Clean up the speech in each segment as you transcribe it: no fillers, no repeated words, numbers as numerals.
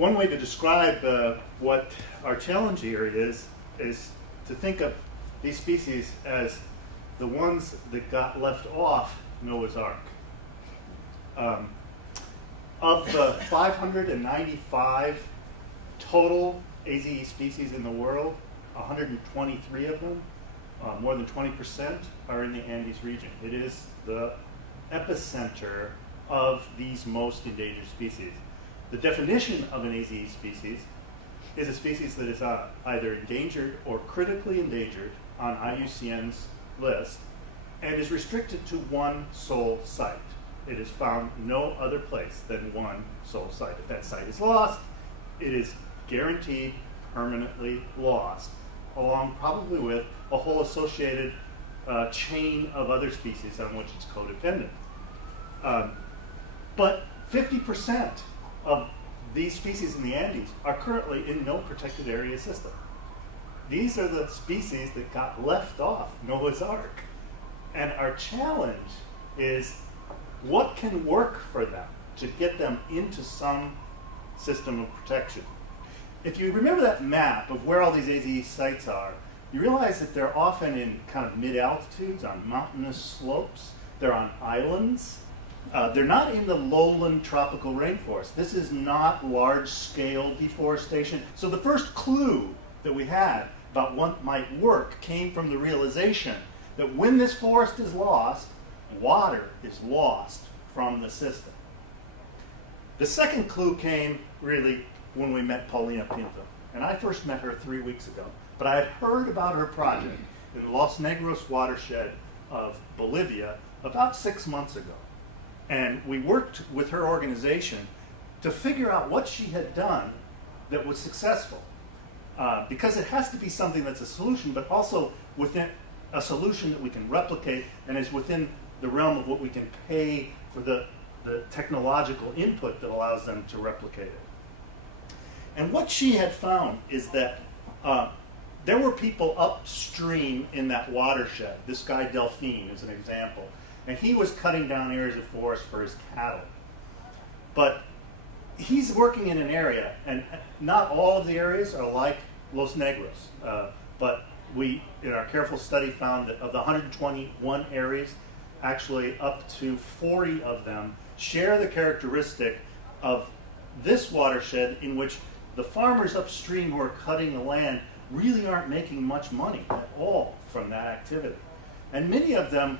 one way to describe what our challenge here is to think of these species as the ones that got left off Noah's Ark. Of the 595 total AZE species in the world, 123 of them, more than 20%, are in the Andes region. It is the epicenter of these most endangered species. The definition of an AZE species is a species that is either endangered or critically endangered on IUCN's list and is restricted to one sole site. It is found no other place than one sole site. If that site is lost, it is guaranteed permanently lost, along probably with a whole associated chain of other species on which it's codependent. But 50% of these species in the Andes are currently in no protected area system. These are the species that got left off Noah's Ark. And our challenge is what can work for them to get them into some system of protection. If you remember that map of where all these AZE sites are, you realize that they're often in kind of mid-altitudes, on mountainous slopes. They're on islands. They're not in the lowland tropical rainforest. This is not large-scale deforestation. So the first clue that we had about what might work came from the realization that when this forest is lost, water is lost from the system. The second clue came really when we met Paulina Pinto. And I first met her 3 weeks ago. But I had heard about her project in the Los Negros watershed of Bolivia about 6 months ago. And we worked with her organization to figure out what she had done that was successful. Because it has to be something that's a solution, but also within a solution that we can replicate and is within the realm of what we can pay for the technological input that allows them to replicate it. And what she had found is that there were people upstream in that watershed. This guy Delphine is an example. And he was cutting down areas of forest for his cattle. But he's working in an area, and not all of the areas are like Los Negros. But we, in our careful study, found that of the 121 areas, actually up to 40 of them share the characteristic of this watershed, in which the farmers upstream who are cutting the land really aren't making much money at all from that activity. And many of them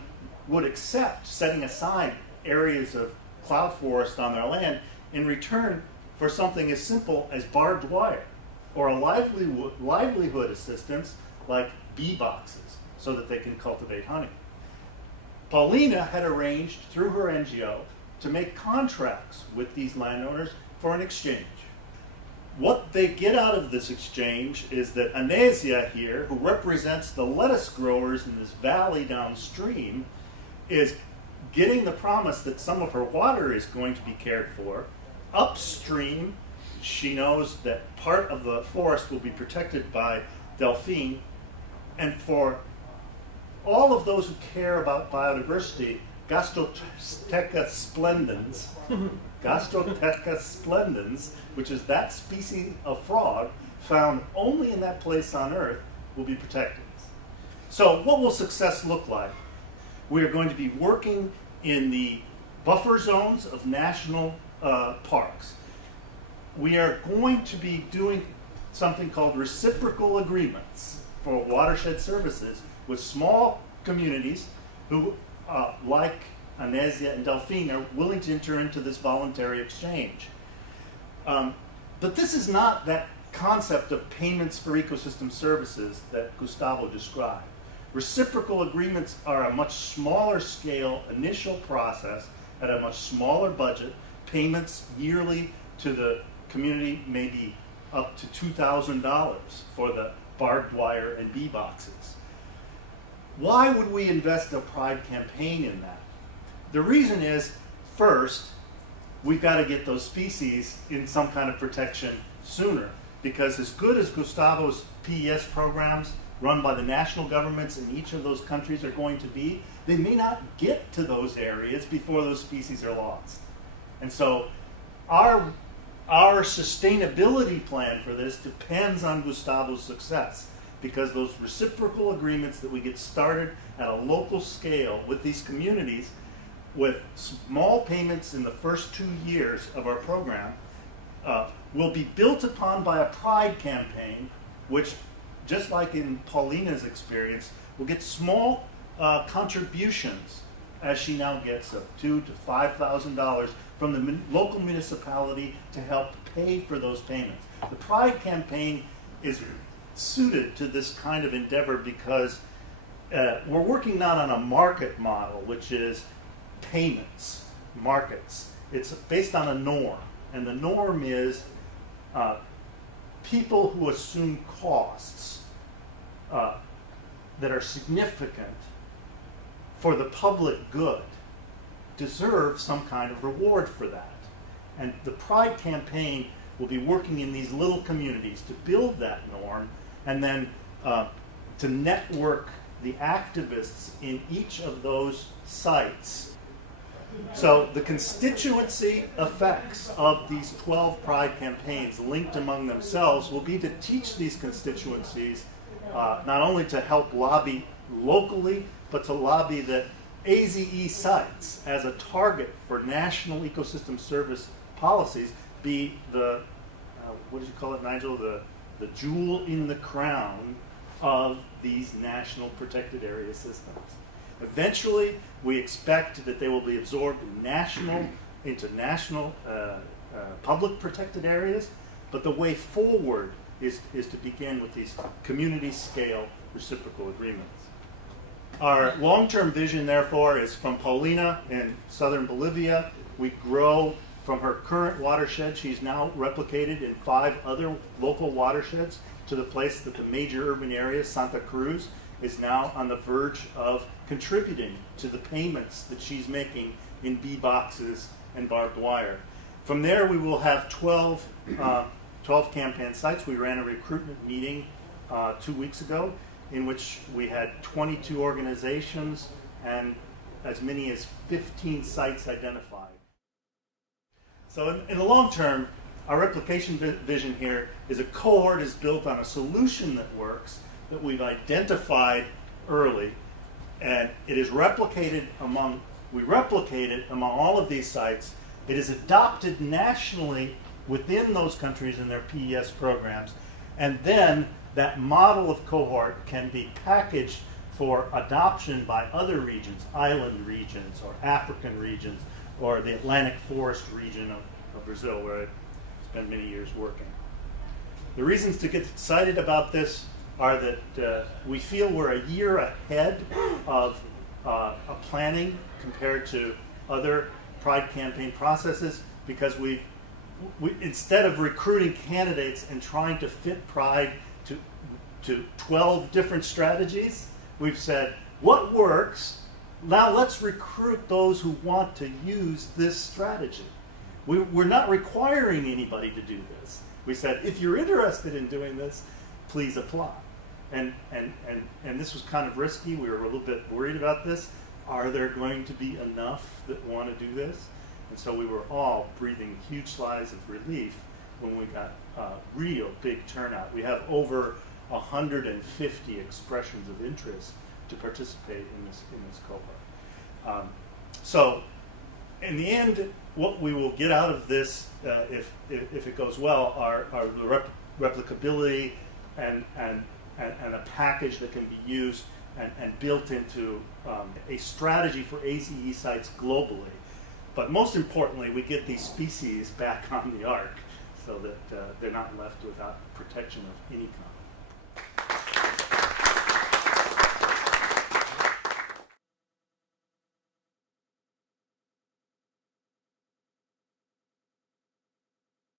would accept setting aside areas of cloud forest on their land in return for something as simple as barbed wire or a livelihood assistance like bee boxes so that they can cultivate honey. Paulina had arranged through her NGO to make contracts with these landowners for an exchange. What they get out of this exchange is that Anesia here, who represents the lettuce growers in this valley downstream, is getting the promise that some of her water is going to be cared for. Upstream, she knows that part of the forest will be protected by Delphine. And for all of those who care about biodiversity, Gastrotheca splendens, Gastrotheca splendens, which is that species of frog found only in that place on Earth, will be protected. So what will success look like? We are going to be working in the buffer zones of national parks. We are going to be doing something called reciprocal agreements for watershed services with small communities who, like Anesia and Delphine, are willing to enter into this voluntary exchange. But this is not that concept of payments for ecosystem services that Gustavo described. Reciprocal agreements are a much smaller scale initial process at a much smaller budget. Payments yearly to the community may be up to $2,000 for the barbed wire and bee boxes. Why would we invest a pride campaign in that? The reason is, first, we've got to get those species in some kind of protection sooner, because as good as Gustavo's PES programs run by the national governments in each of those countries are going to be, they may not get to those areas before those species are lost. And so our our sustainability plan for this depends on Gustavo's success, because those reciprocal agreements that we get started at a local scale with these communities, with small payments in the first 2 years of our program, will be built upon by a pride campaign, which, just like in Paulina's experience, will get small contributions, as she now gets, of $2,000 to $5,000 from the local municipality to help pay for those payments. The pride campaign is suited to this kind of endeavor because we're working not on a market model, which is payments, markets. It's based on a norm, and the norm is people who assume costs that are significant for the public good deserve some kind of reward for that. And the Pride campaign will be working in these little communities to build that norm, and then to network the activists in each of those sites. So the constituency effects of these 12 Pride campaigns linked among themselves will be to teach these constituencies not only to help lobby locally, but to lobby the AZE sites as a target for national ecosystem service policies be the, what did you call it, Nigel? The jewel in the crown of these national protected area systems. Eventually, we expect that they will be absorbed into national public protected areas, but the way forward is to begin with these community scale reciprocal agreements. Our long-term vision, therefore, is from Paulina in southern Bolivia. We grow from her current watershed. She's now replicated in 5 other local watersheds to the place that the major urban area, Santa Cruz, is now on the verge of contributing to the payments that she's making in bee boxes and barbed wire. From there, we will have 12 campaign sites. We ran a recruitment meeting 2 weeks ago in which we had 22 organizations and as many as 15 sites identified. So in the long term, our replication vision here is a cohort is built on a solution that works, that we've identified early, and it is replicated we replicate it among all of these sites. It is adopted nationally within those countries in their PES programs, and then that model of cohort can be packaged for adoption by other regions, island regions, or African regions, or the Atlantic forest region of Brazil, where I've spent many years working. The reasons to get excited about this are that we feel we're a year ahead of planning compared to other Pride campaign processes, because we instead of recruiting candidates and trying to fit Pride to 12 different strategies, we've said, what works? Now let's recruit those who want to use this strategy. We're not requiring anybody to do this. We said, if you're interested in doing this, please apply. And this was kind of risky. We were a little bit worried about this. Are there going to be enough that want to do this? And so we were all breathing huge sighs of relief when we got real big turnout. We have over 150 expressions of interest to participate in this cohort. So in the end, what we will get out of this, if it goes well, are the replicability and a package that can be used and built into a strategy for AZE sites globally. But most importantly, we get these species back on the ark so that they're not left without protection of any kind.